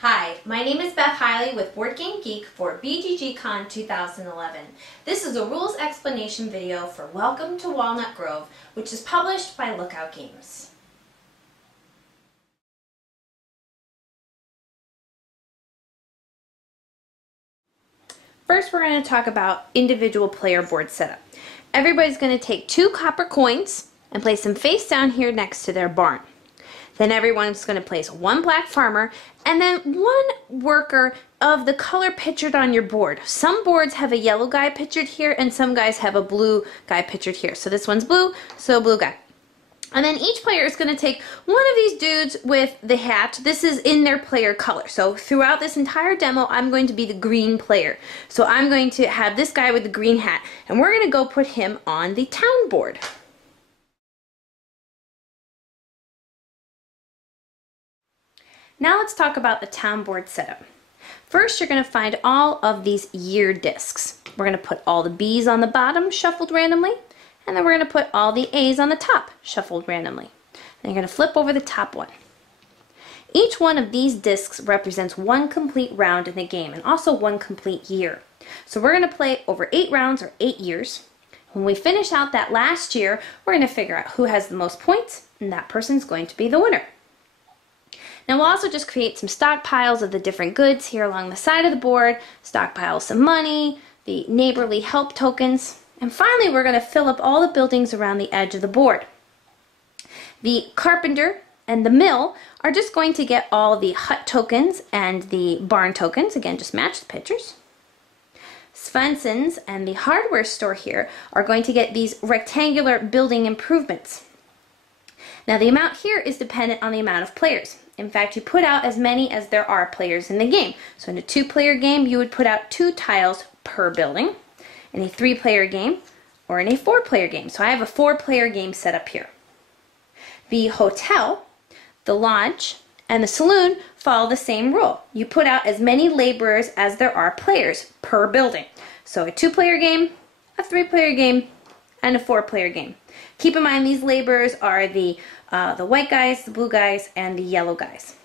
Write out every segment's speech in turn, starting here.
Hi, my name is Beth Hiley with Board Game Geek for BGGCon 2011. This is a rules explanation video for Welcome to Walnut Grove, which is published by Lookout Games. First, we're going to talk about individual player board setup. Everybody's going to take 2 copper coins and place them face down here next to their barn. Then everyone's going to place 1 black farmer and then 1 worker of the color pictured on your board. Some boards have a yellow guy pictured here and some guys have a blue guy pictured here. So this one's blue, so blue guy. And then each player is going to take one of these dudes with the hat. This is in their player color. So throughout this entire demo, I'm going to be the green player. So I'm going to have this guy with the green hat, and we're going to go put him on the town board. Now let's talk about the town board setup. First, you're going to find all of these year discs. We're going to put all the B's on the bottom, shuffled randomly, and then we're going to put all the A's on the top, shuffled randomly. Then you're going to flip over the top one. Each one of these discs represents 1 complete round in the game and also 1 complete year. So we're going to play over 8 rounds or 8 years. When we finish out that last year, we're going to figure out who has the most points, and that person's going to be the winner. Now we'll also just create some stockpiles of the different goods here along the side of the board, stockpile some money, the neighborly help tokens, and finally we're going to fill up all the buildings around the edge of the board. The carpenter and the mill are just going to get all the hut tokens and the barn tokens. Again, just match the pictures. Svensson's and the hardware store here are going to get these rectangular building improvements. Now the amount here is dependent on the amount of players. In fact, you put out as many as there are players in the game. So in a 2-player game, you would put out 2 tiles per building. In a 3-player game, or in a 4-player game. So I have a 4-player game set up here. The hotel, the lodge, and the saloon follow the same rule. You put out as many laborers as there are players per building. So a 2-player game, a 3-player game, and a 4-player game. Keep in mind these laborers are the white guys, the blue guys, and the yellow guys.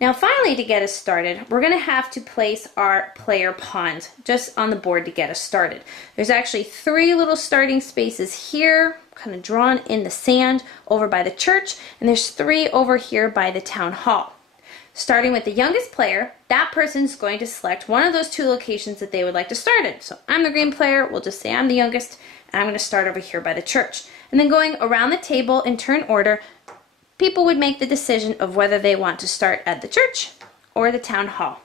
Now finally, to get us started, we're going to have to place our player pawns just on the board to get us started. There's actually 3 little starting spaces here, kind of drawn in the sand over by the church, and there's 3 over here by the town hall. Starting with the youngest player, that person's going to select one of those 2 locations that they would like to start in. So I'm the green player, we'll just say I'm the youngest, and I'm going to start over here by the church. And then going around the table in turn order, people would make the decision of whether they want to start at the church or the town hall.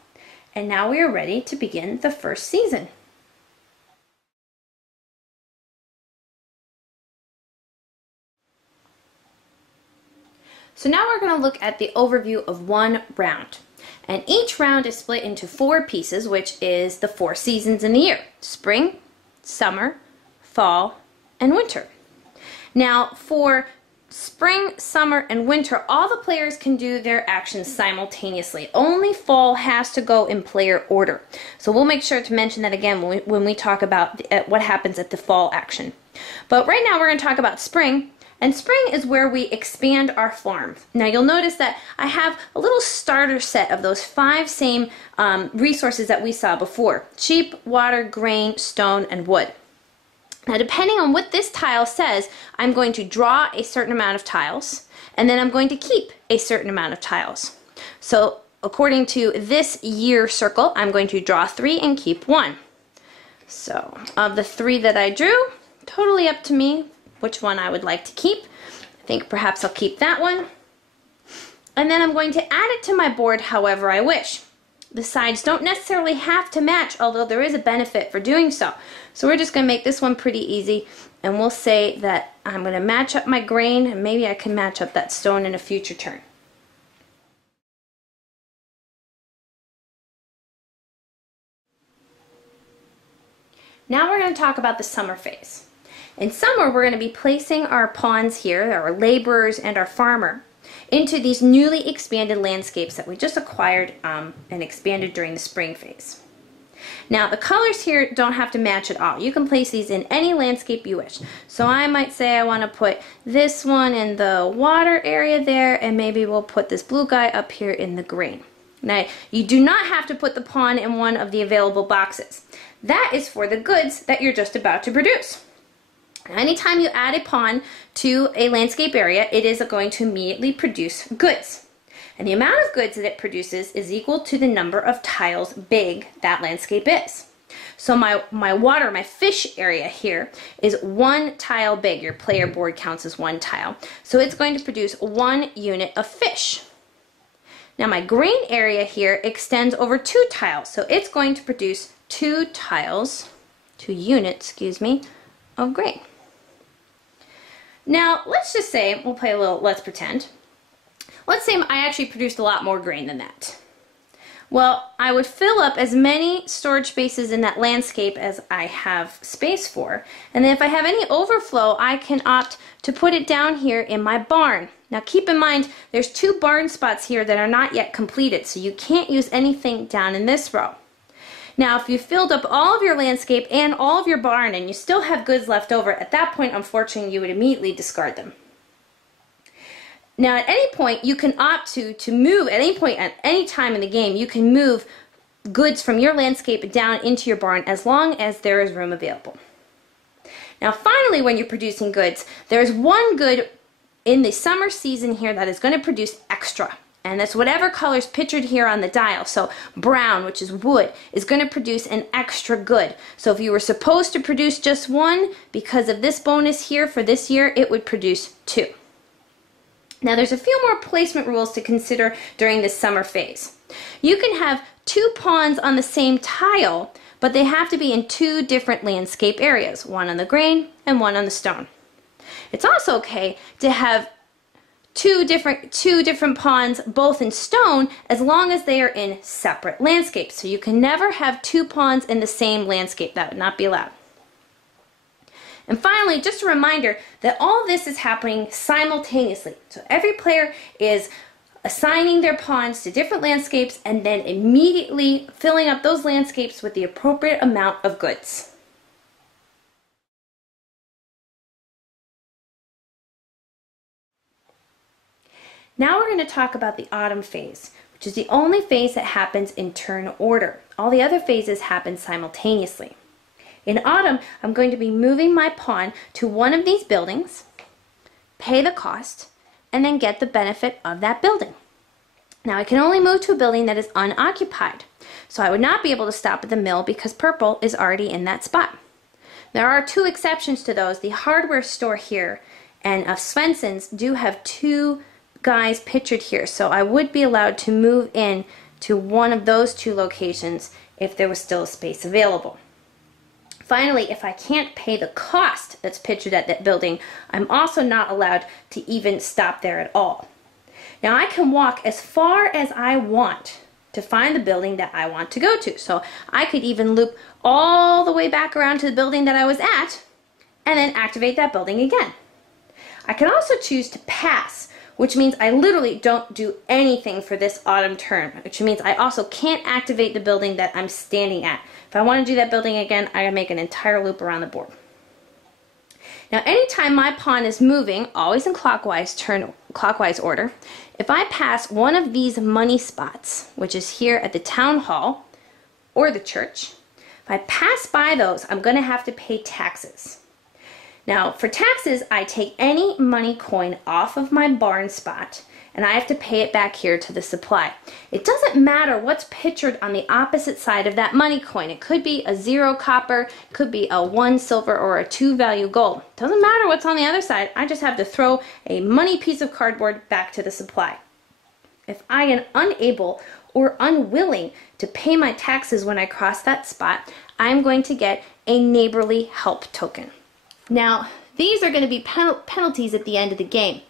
And now we are ready to begin the first season. So now we're going to look at the overview of 1 round. And each round is split into 4 pieces, which is the 4 seasons in the year: spring, summer, fall, and winter. Now for spring, summer, and winter, all the players can do their actions simultaneously. Only fall has to go in player order. So we'll make sure to mention that again when we talk about what happens at the fall action. But right now we're going to talk about spring. And spring is where we expand our farm. Now you'll notice that I have a little starter set of those 5 same resources that we saw before: sheep, water, grain, stone, and wood. Now depending on what this tile says, I'm going to draw a certain amount of tiles, and then I'm going to keep a certain amount of tiles. So according to this year circle, I'm going to draw 3 and keep 1. So of the 3 that I drew, totally up to me which one I would like to keep. I think perhaps I'll keep that one. And then I'm going to add it to my board however I wish. The sides don't necessarily have to match, although there is a benefit for doing so. So we're just going to make this one pretty easy, and we'll say that I'm going to match up my grain, and maybe I can match up that stone in a future turn. Now we're going to talk about the summer phase. In summer, we're going to be placing our pawns here, our laborers and our farmer, into these newly expanded landscapes that we just acquired and expanded during the spring phase. Now the colors here don't have to match at all. You can place these in any landscape you wish. So I might say I want to put this one in the water area there, and maybe we'll put this blue guy up here in the green. Now you do not have to put the pawn in one of the available boxes. That is for the goods that you're just about to produce. Anytime you add a pawn to a landscape area, it is going to immediately produce goods. And the amount of goods that it produces is equal to the number of tiles big that landscape is. So my fish area here is 1 tile big. Your player board counts as 1 tile. So it's going to produce 1 unit of fish. Now my green area here extends over 2 tiles. So it's going to produce 2 units, of grain. Now let's just say, we'll play a little, let's pretend. Let's say I actually produced a lot more grain than that. Well, I would fill up as many storage spaces in that landscape as I have space for. And then if I have any overflow, I can opt to put it down here in my barn. Now keep in mind, there's 2 barn spots here that are not yet completed, so you can't use anything down in this row. Now if you filled up all of your landscape and all of your barn and you still have goods left over, at that point, unfortunately, you would immediately discard them. Now at any point you can opt to move, at any point at any time in the game, you can move goods from your landscape down into your barn as long as there is room available. Now finally, when you're producing goods, there's one good in the summer season here that is going to produce extra. And that's whatever color is pictured here on the dial. So brown, which is wood, is going to produce an extra good. So if you were supposed to produce just 1, because of this bonus here for this year, it would produce 2. Now there's a few more placement rules to consider during this summer phase. You can have 2 pawns on the same tile, but they have to be in 2 different landscape areas, 1 on the grain and 1 on the stone. It's also okay to have two different pawns both in stone, as long as they are in separate landscapes. So you can never have 2 pawns in the same landscape. That would not be allowed. And finally, just a reminder that all of this is happening simultaneously. So every player is assigning their pawns to different landscapes and then immediately filling up those landscapes with the appropriate amount of goods. Now we're going to talk about the autumn phase, which is the only phase that happens in turn order. All the other phases happen simultaneously. In autumn, I'm going to be moving my pawn to one of these buildings, pay the cost, and then get the benefit of that building. Now I can only move to a building that is unoccupied, so I would not be able to stop at the mill because purple is already in that spot. There are 2 exceptions to those. The hardware store here and Swenson's do have 2 guys pictured here, so I would be allowed to move in to one of those 2 locations if there was still a space available. Finally, if I can't pay the cost that's pictured at that building, I'm also not allowed to even stop there at all. Now I can walk as far as I want to find the building that I want to go to. So I could even loop all the way back around to the building that I was at and then activate that building again. I can also choose to pass, which means I literally don't do anything for this autumn turn, which means I also can't activate the building that I'm standing at. If I want to do that building again, I gotta make an entire loop around the board. Now anytime my pawn is moving, always in clockwise order, if I pass one of these money spots, which is here at the town hall or the church, if I pass by those, I'm going to have to pay taxes. Now for taxes, I take any money coin off of my barn spot and I have to pay it back here to the supply. It doesn't matter what's pictured on the opposite side of that money coin. It could be a 0 copper, could be a 1 silver, or a 2 value gold. It doesn't matter what's on the other side. I just have to throw a money piece of cardboard back to the supply. If I am unable or unwilling to pay my taxes when I cross that spot, I'm going to get a neighborly help token. Now, these are going to be penalties at the end of the game.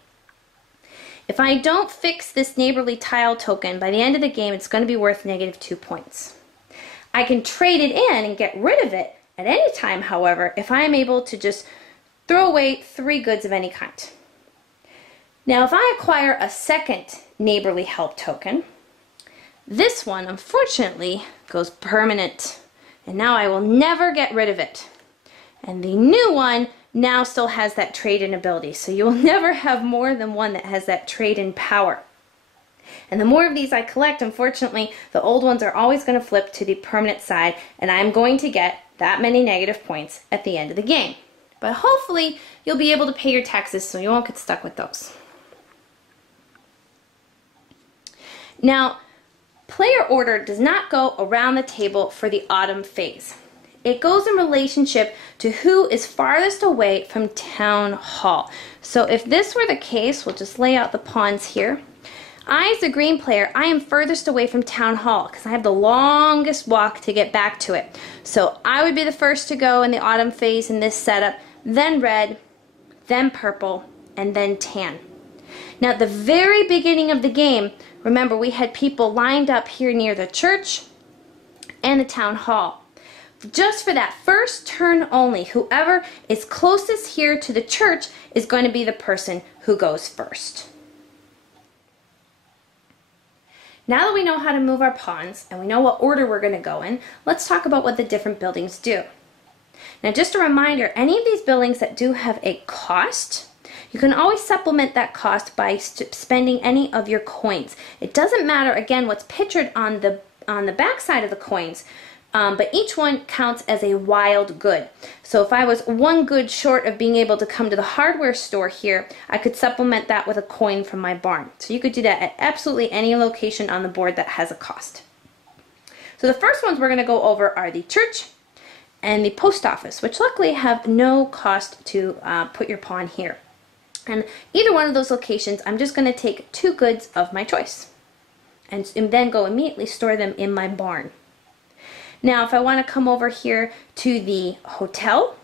If I don't fix this neighborly tile token, by the end of the game, it's going to be worth -2 points. I can trade it in and get rid of it at any time, however, if I am able to just throw away 3 goods of any kind. Now, if I acquire a second neighborly help token, this one, unfortunately, goes permanent. and now I will never get rid of it. And the new one now still has that trade-in ability, so you will never have more than one that has that trade-in power. And the more of these I collect, unfortunately, the old ones are always going to flip to the permanent side, and I'm going to get that many negative points at the end of the game. But hopefully, you'll be able to pay your taxes so you won't get stuck with those. Now, player order does not go around the table for the autumn phase. It goes in relationship to who is farthest away from town hall. So if this were the case, we'll just lay out the pawns here. I, as a green player, I am furthest away from town hall because I have the longest walk to get back to it. So I would be the first to go in the autumn phase in this setup, then red, then purple, and then tan. Now at the very beginning of the game, remember we had people lined up here near the church and the town hall. Just for that first turn only, whoever is closest here to the church is going to be the person who goes first. Now that we know how to move our pawns and we know what order we're going to go in, let's talk about what the different buildings do. Now just a reminder, any of these buildings that do have a cost, you can always supplement that cost by spending any of your coins. It doesn't matter, again, what's pictured on the back side of the coins, but each one counts as a wild good. So if I was one good short of being able to come to the hardware store here, I could supplement that with a coin from my barn. So you could do that at absolutely any location on the board that has a cost. So the first ones we're going to go over are the church and the post office, which luckily have no cost to put your pawn here. And either one of those locations, I'm just going to take 2 goods of my choice and then go immediately store them in my barn. Now if I want to come over here to the hotel,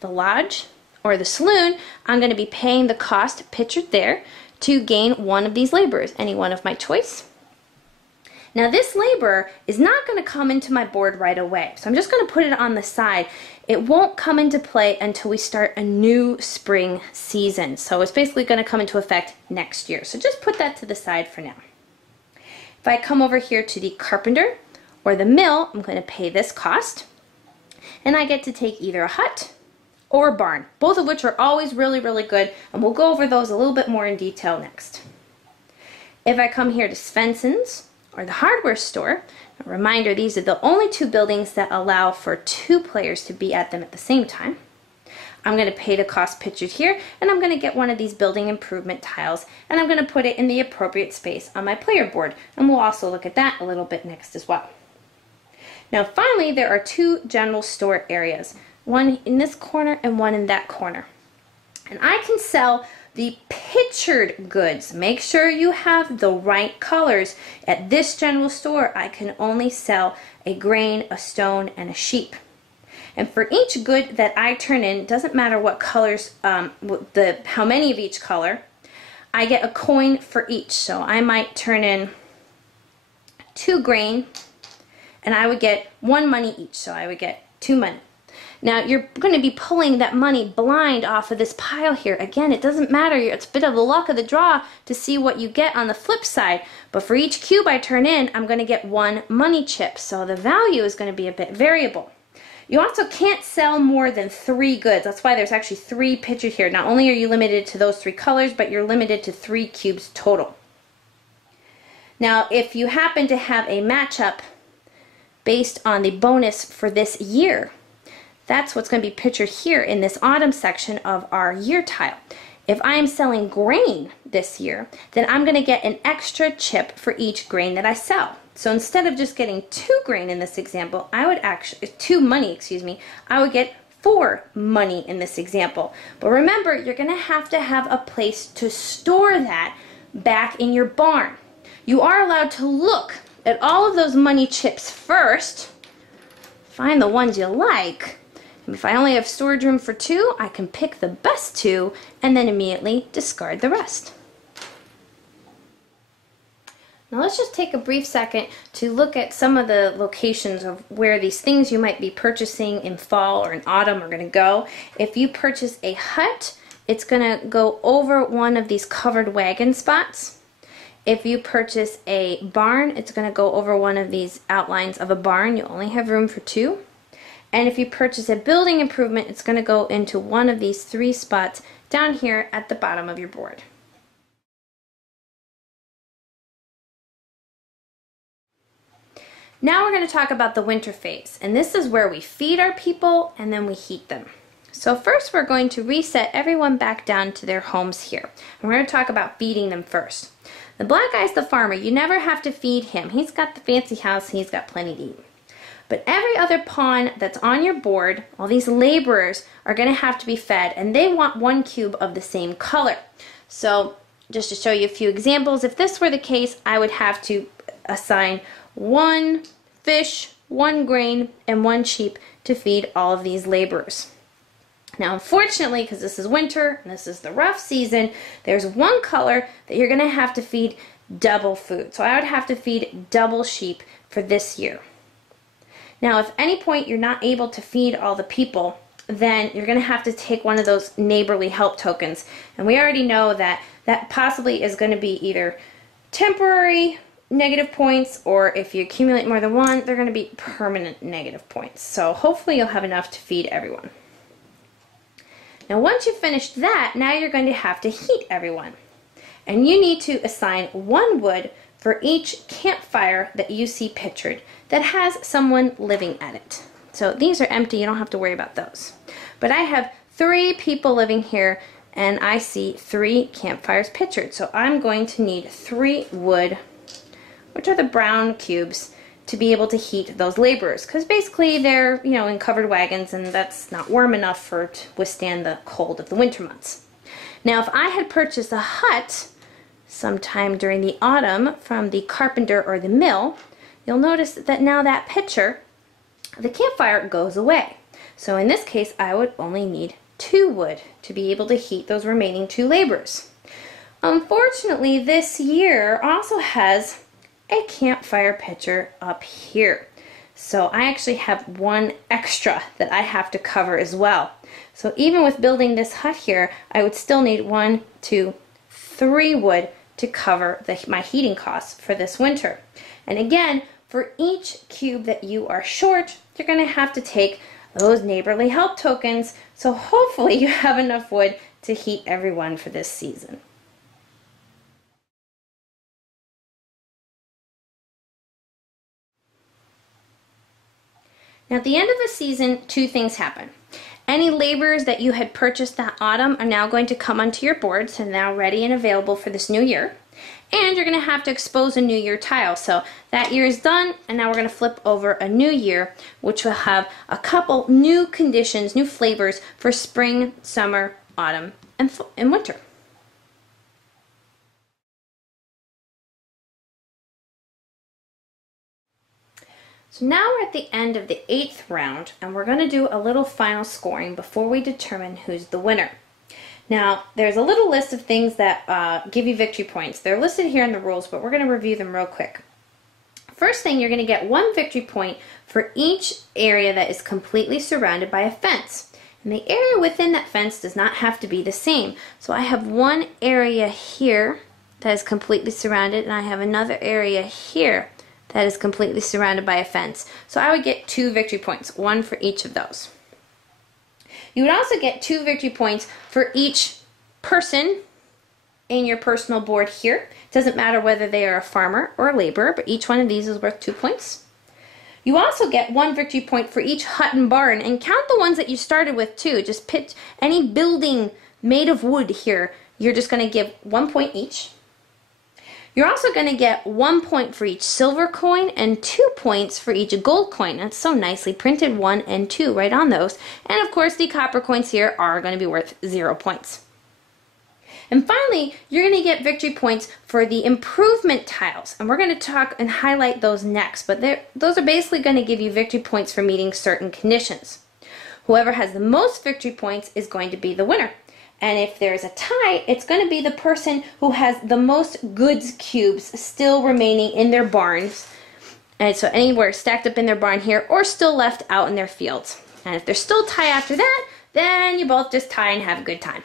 the lodge, or the saloon, I'm going to be paying the cost pictured there to gain one of these laborers, any one of my choice. Now this laborer is not going to come into my board right away, so I'm just going to put it on the side. It won't come into play until we start a new spring season, so it's basically going to come into effect next year. So just put that to the side for now. If I come over here to the carpenter or the mill, I'm going to pay this cost, and I get to take either a hut or a barn, both of which are always really, really good, and we'll go over those a little bit more in detail next. If I come here to Svensson's or the hardware store, a reminder, these are the only 2 buildings that allow for 2 players to be at them at the same time. I'm going to pay the cost pictured here, and I'm going to get one of these building improvement tiles, and I'm going to put it in the appropriate space on my player board, and we'll also look at that a little bit next as well. Now finally, there are 2 general store areas, one in this corner and one in that corner. And I can sell the pictured goods. Make sure you have the right colors. At this general store, I can only sell a grain, a stone, and a sheep. And for each good that I turn in, doesn't matter what colors, how many of each color, I get a coin for each. So I might turn in 2 grain, and I would get 1 money each, so I would get 2 money. Now you're going to be pulling that money blind off of this pile here. Again, it doesn't matter, it's a bit of the luck of the draw to see what you get on the flip side, but for each cube I turn in, I'm going to get 1 money chip, so the value is going to be a bit variable. You also can't sell more than 3 goods. That's why there's actually 3 pictured here. Not only are you limited to those 3 colors, but you're limited to 3 cubes total. Now if you happen to have a matchup based on the bonus for this year, that's what's going to be pictured here in this autumn section of our year tile. If I'm selling grain this year, then I'm going to get an extra chip for each grain that I sell. So instead of just getting 2 grain in this example, I would actually, 2 money, excuse me, I would get 4 money in this example. But remember, you're going to have a place to store that back in your barn. You are allowed to look at all of those money chips first, find the ones you like, and if I only have storage room for 2, I can pick the best 2 and then immediately discard the rest. Now let's just take a brief second to look at some of the locations of where these things you might be purchasing in fall or in autumn are going to go. If you purchase a hut, it's going to go over one of these covered wagon spots. If you purchase a barn, it's going to go over one of these outlines of a barn. You only have room for 2. And if you purchase a building improvement, it's going to go into one of these 3 spots down here at the bottom of your board. Now we're going to talk about the winter phase, and this is where we feed our people and then we heat them. So first we're going to reset everyone back down to their homes here. And we're going to talk about feeding them first. The black guy's the farmer. You never have to feed him. He's got the fancy house, he's got plenty to eat. But every other pawn that's on your board, all these laborers, are going to have to be fed, and they want 1 cube of the same color. So just to show you a few examples, if this were the case, I would have to assign 1 fish, 1 grain, and 1 sheep to feed all of these laborers. Now unfortunately, because this is winter and this is the rough season, there's 1 color that you're going to have to feed double food. So I would have to feed double sheep for this year. Now if at any point you're not able to feed all the people, then you're going to have to take one of those neighborly help tokens. And we already know that that possibly is going to be either temporary negative points, or if you accumulate more than 1, they're going to be permanent negative points. So hopefully you'll have enough to feed everyone. Now once you've finished that, now you're going to have to heat everyone. And you need to assign 1 wood for each campfire that you see pictured that has someone living at it. So these are empty, you don't have to worry about those. But I have 3 people living here and I see 3 campfires pictured. So I'm going to need 3 wood, which are the brown cubes, to be able to heat those laborers, because basically they're, in covered wagons, and that's not warm enough to withstand the cold of the winter months. Now if I had purchased a hut sometime during the autumn from the carpenter or the mill, you'll notice that now that picture, the campfire, goes away. So in this case I would only need 2 wood to be able to heat those remaining 2 laborers. Unfortunately, this year also has a campfire picture up here. So I actually have 1 extra that I have to cover as well. So even with building this hut here, I would still need 1, 2, 3 wood to cover my heating costs for this winter. And again, for each cube that you are short, you're going to have to take those neighborly help tokens. So hopefully you have enough wood to heat everyone for this season. Now at the end of the season, 2 things happen. Any laborers that you had purchased that autumn are now going to come onto your board, so now ready and available for this new year. And you're going to have to expose a new year tile. So that year is done, and now we're going to flip over a new year, which will have a couple new conditions, new flavors for spring, summer, autumn, and winter. So now we're at the end of the 8th round, and we're going to do a little final scoring before we determine who's the winner. Now, there's a little list of things that give you victory points. They're listed here in the rules, but we're going to review them real quick. First thing, you're going to get 1 victory point for each area that is completely surrounded by a fence. And the area within that fence does not have to be the same. So I have 1 area here that is completely surrounded, and I have another area here that is completely surrounded by a fence. So I would get 2 victory points, 1 for each of those. You would also get 2 victory points for each person in your personal board here. It doesn't matter whether they are a farmer or a laborer, but each one of these is worth 2 points. You also get 1 victory point for each hut and barn, and count the ones that you started with too. Just pick any building made of wood here. You're just going to give 1 point each. You're also going to get 1 point for each silver coin and 2 points for each gold coin. That's so nicely printed, 1 and 2 right on those. And of course the copper coins here are going to be worth 0 points. And finally, you're going to get victory points for the improvement tiles. And we're going to talk and highlight those next, but those are basically going to give you victory points for meeting certain conditions. Whoever has the most victory points is going to be the winner. And if there's a tie, it's going to be the person who has the most goods cubes still remaining in their barns. And so anywhere stacked up in their barn here or still left out in their fields. And if there's still a tie after that, then you both just tie and have a good time.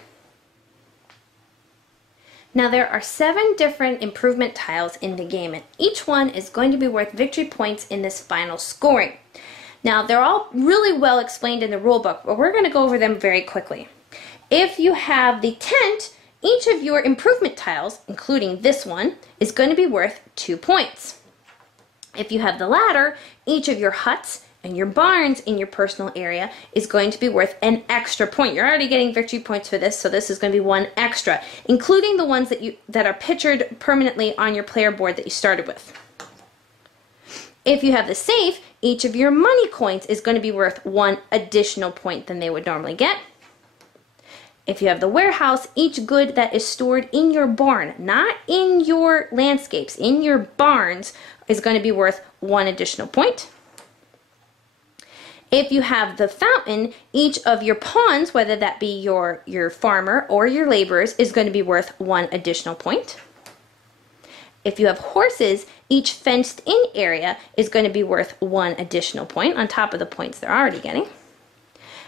Now there are 7 different improvement tiles in the game, and each one is going to be worth victory points in this final scoring. Now, they're all really well explained in the rule book, but we're going to go over them very quickly. If you have the tent, each of your improvement tiles, including this one, is going to be worth 2 points. If you have the ladder, each of your huts and your barns in your personal area is going to be worth an extra point. You're already getting victory points for this, so this is going to be 1 extra, including the ones that are pictured permanently on your player board that you started with. If you have the safe, each of your money coins is going to be worth 1 additional point than they would normally get. If you have the warehouse, each good that is stored in your barn, not in your landscapes, in your barns, is going to be worth 1 additional point. If you have the fountain, each of your pawns, whether that be your farmer or your laborers, is going to be worth 1 additional point. If you have horses, each fenced-in area is going to be worth 1 additional point on top of the points they're already getting.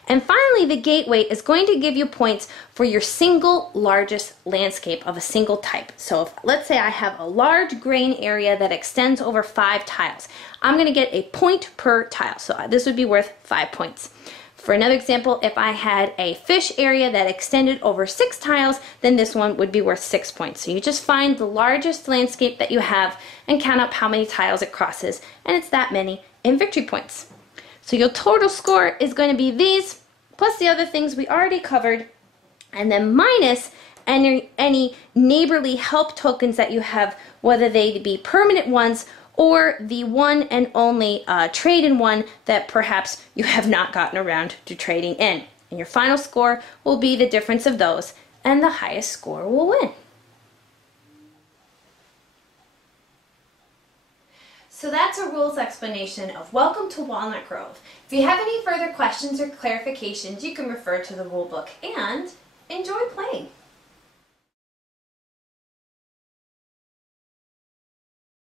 And finally, the gateway is going to give you points for your single largest landscape of a single type. So if, let's say I have a large grain area that extends over 5 tiles, I'm going to get a point per tile. So this would be worth 5 points. For another example, if I had a fish area that extended over 6 tiles, then this one would be worth 6 points. So you just find the largest landscape that you have and count up how many tiles it crosses, and it's that many in victory points. So your total score is going to be these, plus the other things we already covered, and then minus any neighborly help tokens that you have, whether they be permanent ones or the one and only trade-in one that perhaps you have not gotten around to trading in. And your final score will be the difference of those, and the highest score will win. So that's a rules explanation of Welcome to Walnut Grove. If you have any further questions or clarifications, you can refer to the rule book, and enjoy